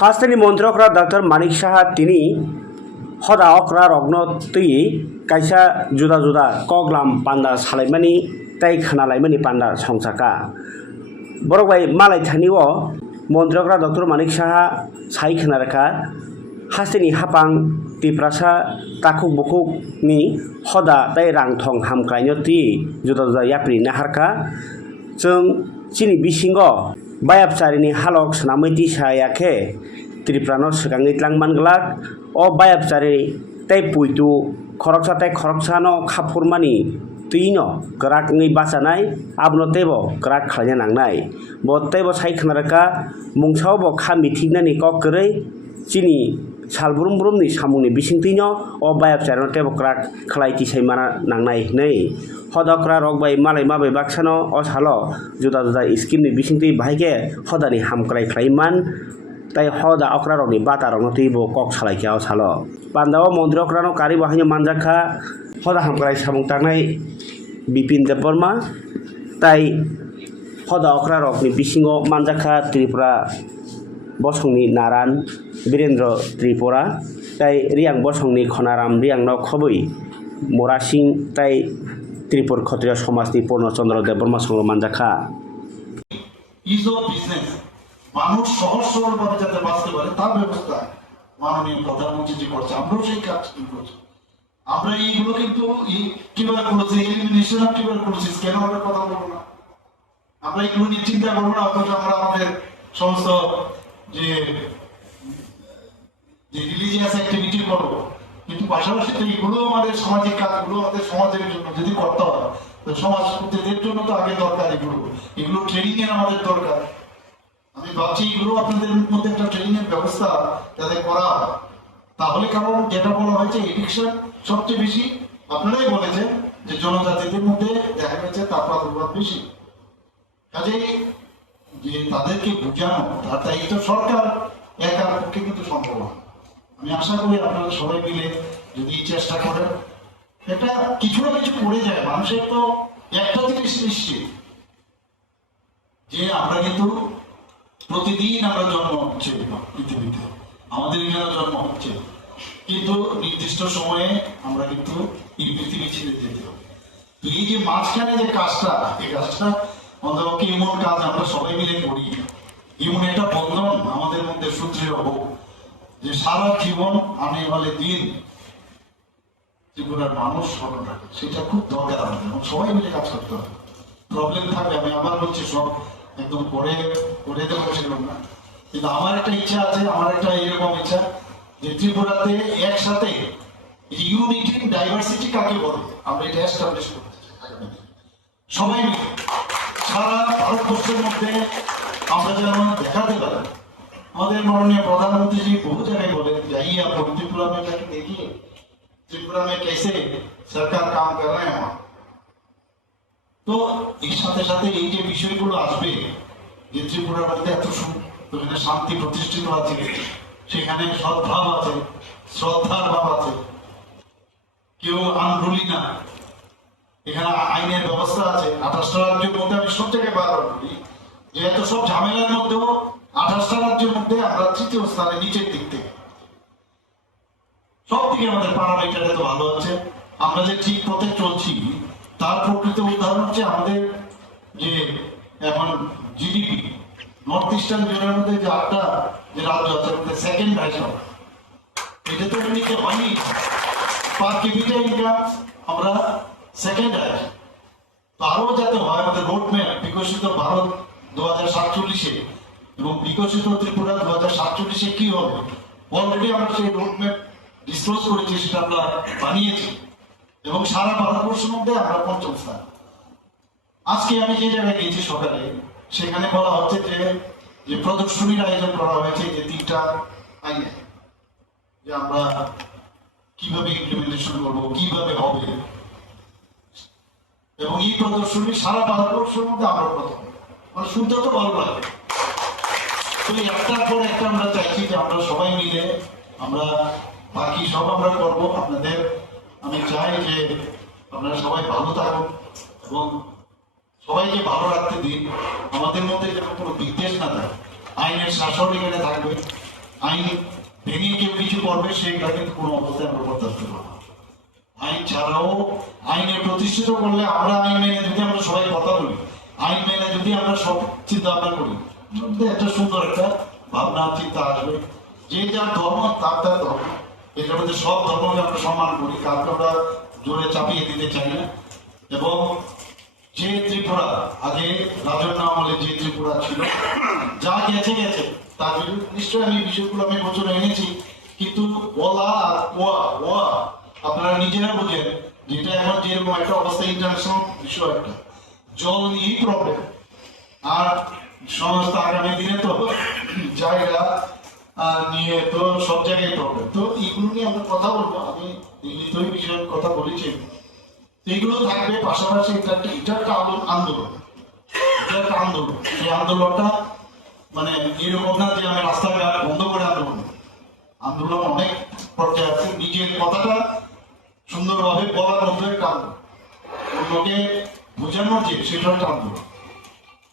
হাস্তানি মন্ত্রকরা doctor Manik Saha তিনি হদা অকরা রগ্ন তুই কাইসা जुदा जुदा कगलाम पान्दा सालायमानि ताइ खोनालायमानि पान्दा संसाका बरगबाय मालाय थानिव मन्त्रकरा डक्टर मानिक साहा साइ खोनारका हास्तेनि हापां तिप्रासा ताकुक बुकुकनि हदा ताइ रां थं हामख्लायनो ति जुदा जुदा याप्रि नाहारका जों चिनि बिसिंग बायाबचारिनि हालक सोनामै दिसायाखे त्रिप्रानो सिगाङै tlangmanglak o बायाबचारि tei puitu khoroksa tei khoroksano khapurmani tuino kwrak wngui bachanai abono teibo kwrak khlaina nangnai bo teibo sai khwnaraka mungsao bo kha mithiknani kok kwrwi chini salbrum brumni samungni bisingtwino o bayapchairno teibo kwrak khlai nangnai hinui hodokra rok bai malai mabai baksano o salo juda juda scheme ni bisingtwi bahaike hodani hamkrai khlaiman তাই হদা অক্রারকনি বাতারকনো তৈব cock সালাইকা ও সালো পান্দাও মন্দির অক্রানো কারি বাহিনী মানজাখা হদা হামক্রাই সামুং টাংনাই বিপিন দেব বর্মা তাই হদা অক্রারকনি বিসিঙ্গ মানজাখা ত্রিপুরা বসংনি নারান বীরেন্দ্র ত্রিপুরা। তাই রিয়াং বসংনি, খনারাম রিয়াংন খবৈ মরা সিং, তাই ত্রিপুর ক্ষত্রিয় সমাজনি পূর্ণচন্দ্র দেব বর্মা সঙ্গ মানজাখা। ইজ অফ বিজনেস মানুষ সহজ যাতে বাঁচতে পারে, তার ব্যবস্থা মাননীয় প্রধানমন্ত্রী যে করছে। আমরাও সেই করছি। আমরা এইগুলো কিন্তু কীভাবে করেছি এলিমিনেশন কীভাবে করেছি, কেন আমরা কথা বলব না? আমরা নিয়ে চিন্তা করব না, অথচ আমরা আমাদের সমস্ত যে যে রিলিজিয়াস অ্যাক্টিভিটি করব কিন্তু পাশাপাশি তো এগুলো আমাদের সামাজিক কাজগুলো আমাদের সমাজের জন্য যদি করতে হয়, তো সমাজ প্রতিদের জন্য তো আগে দরকার এগুলো। এগুলো ট্রেনিং এর আমাদের দরকার। আমি ভাবছি এগুলো আপনাদের মধ্যে একটা ট্রেনিং এর ব্যবস্থা যাতে করা তাহলে কারণ যেটা বলা হয়েছে এডিকশন সবচেয়ে বেশি। আপনারাই বলেছেন যে জনজাতিদের মধ্যে দেখা গেছে তার প্রাদুর্ভাব বেশি। কাজেই যে তাদেরকে বোঝানো, তার দায়িত্ব সরকার, একার পক্ষে কিন্তু সম্ভব না আমি আশা করি আপনারা সবাই মিলে যদি চেষ্টা করেন, এটা কিছু না কিছু করে যায়। মানুষের তো একটা জিনিস নিশ্চিত, যে আমরা কিন্তু প্রতিদিন আমরা জন্ম হচ্ছে পৃথিবীতে। আমাদের এখানে জন্ম হচ্ছে। কিন্তু নির্দিষ্ট সময়ে আমরা কিন্তু এই পৃথিবী ছেড়ে যেতে হবে। তো এই যে মাঝখানে যে কাজটা, এই কাজটা অন্তপক্ষে এমন কাজ আমরা সবাই মিলে করি। এমন একটা বন্ধন আমাদের মধ্যে সুদৃঢ় হোক। যে সারা জীবন আনে বলে দিন ত্রিপুরার মানুষ স্মরণ রাখে সেটা খুব দরকার আমাদের। সবাই মিলে কাজ করতে হবে। প্রবলেম থাকবে আমি আবার বলছি সব একদম করে করে দেবো সেরকম না। কিন্তু আমার একটা ইচ্ছা আছে, আমার একটা এরকম ইচ্ছা যে ত্রিপুরাতে একসাথে ইউনিটি ডাইভার্সিটি কাকে বলে? আমরা এটা এস্টাবলিশ করতে। সবাই সারা ভারতবর্ষের মধ্যে আমরা যেন দেখাতে পারি আমাদের মাননীয় প্রধানমন্ত্রী বহু জায়গায় বলে যাই आप लोग त्रिपुरा में जाके देखिए त्रिपुरा में कैसे सरकार काम कर रहे हैं वहाँ তো এর সাথে সাথে এই যে বিষয়গুলো আসবে যে ত্রিপুরার মধ্যে এত সু- এখানে শান্তি প্রতিষ্ঠিত আছে সেখানে সদ্ভাব আছে শ্রদ্ধার ভাব আছে কেউ আনরুলি না এখানে আইনের ব্যবস্থা আছে আঠাশটা রাজ্যের মধ্যে আমি সব জায়গায় বারবার বলি যে এত সব ঝামেলার মধ্যেও আঠাশটা রাজ্যের মধ্যে আমরা তৃতীয় স্থানে নিচের দিক থেকে। সব দিকে আমাদের প্যারামিটার এত ভালো আছে। আমরা যে ঠিক পথে চলছি, তার প্রকৃত উদাহরণ হচ্ছে আমাদের যে এখন জিডিপি নর্থ ইস্টার্ন জোনের মধ্যে যে আটটা যে রাজ্য আছে মধ্যে সেকেন্ড ভাইসব এটা তো এমনিতে হয়নি। পার ক্যাপিটা ইনকাম আমরা সেকেন্ড আছে তো আরও যাতে হয়, আমাদের রোড ম্যাপ বিকশিত ভারত দু হাজার সাতচল্লিশে এবং বিকশিত ত্রিপুরা দু হাজার সাতচল্লিশে কি হবে? অলরেডি আমরা সেই রোড ম্যাপ ডিসক্লোজ করেছি, সেটা আমরা বানিয়েছি। এবং সারা ভারতবর্ষের মধ্যে আমরা পঞ্চম স্থান। আজকে আমি যে জায়গায় গিয়েছি সকালে, সেখানে বলা হচ্ছে যে যে প্রদর্শনীর আয়োজন করা হয়েছে যে তিনটা আইনে। যে আমরা কীভাবে ইমপ্লিমেন্টেশন করব, কীভাবে হবে। এবং এই প্রদর্শনী সারা ভারতবর্ষের মধ্যে আমরা প্রথম। মানে শুনতে তো ভালো লাগে। তো একটার পর একটা আমরা চাইছি যে আমরা সবাই মিলে আমরা বাকি সব আমরা করব। আপনাদের, আমি চাই যে আপনারা সবাই ভালো থাকুন এবং সবাইকে ভালো রাখতে দিন। আমাদের মধ্যে যেন কোনো বিদ্বেষ না থাকে। আইনের শাসন এখানে থাকবে। আইন ভেঙে কেউ কিছু করবে, সেইটা কিন্তু কোনো অবস্থায় আমরা বরদাস্ত করব আইন ছাড়াও আইনে প্রতিষ্ঠিত করলে আমরা আইন মেনে যদি আমরা সবাই কথা বলি, আইন মেনে যদি আমরা সব চিন্তা ভাবনা করি একটা সুন্দর একটা ভাবনা চিন্তা আসবে। যে যার ধর্ম, তার তার ধর্ম। এটার মধ্যে সব ধর্মকে আমরা সম্মান করি, কাউকে আমরা জোরে চাপিয়ে দিতে চাই না। এবং যে ত্রিপুরা, আগে রাজন্য যে ত্রিপুরা ছিল, যা গেছে গেছে, তার নিশ্চয়ই আমি বিষয়গুলো আমি বছর এনেছি। কিন্তু বলা আর কোয়া ওয়া আপনারা নিজেরা বোঝেন, যেটা এখন যেরকম একটা অবস্থা ইন্টারন্যাশনাল বিষয় একটা। জল নিয়েই প্রবলেম আর সমস্ত আগামী দিনে তো জায়গা নিয়ে তো সব জায়গায় প্রবলেম তো এইগুলো নিয়ে আমরা কথা বলব। আমি দিল্লিতেও বিষয়ে কথা বলেছি। এগুলো থাকবে, পাশাপাশি এটা এটা একটা আন্দোলন এটা একটা আন্দোলন। আন্দোলনটা মানে এরকম না যে আমি রাস্তাঘাট বন্ধ করে আন্দোলন। আন্দোলন অনেক পর্যায়ে আছে। নিজের কথাটা সুন্দরভাবে বলার মধ্যে একটা আন্দোলন। অন্যকে বোঝানোর যে সেটা একটা আন্দোলন।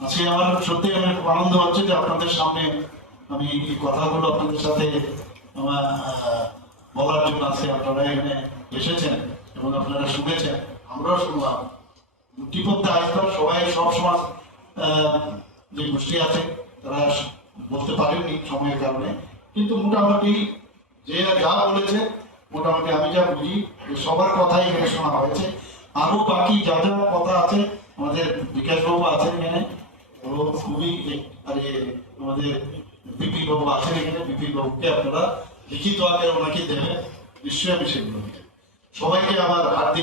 আজকে আমার সত্যি আমার খুব আনন্দ হচ্ছে যে আপনাদের সামনে আমি এই কথাগুলো আপনাদের সাথে আমার বলার জন্য আছে আপনারা এখানে এসেছেন এবং আপনারা শুনেছেন। আমরাও শুনলাম। মুক্তিপদ্ধ আজকাল সবাই সব সমাজ আহ, যে গোষ্ঠী আছে তারা বলতে পারেননি সময়ের কারণে। কিন্তু মোটামুটি যে যা বলেছে মোটামুটি আমি যা বুঝি সবার কথাই এখানে শোনা হয়েছে। আরও বাকি যা যা কথা আছে আমাদের বিকাশ বাবু আছেন এখানে। খুবই মানে আমাদের বিপিন বাবু আছেন এখানে বিপিন বাবুকে আপনারা লিখিত আকারে ওনাকে দেবেন, নিশ্চয়ই আমি সেগুলো। সবাইকে আমার হার্দিক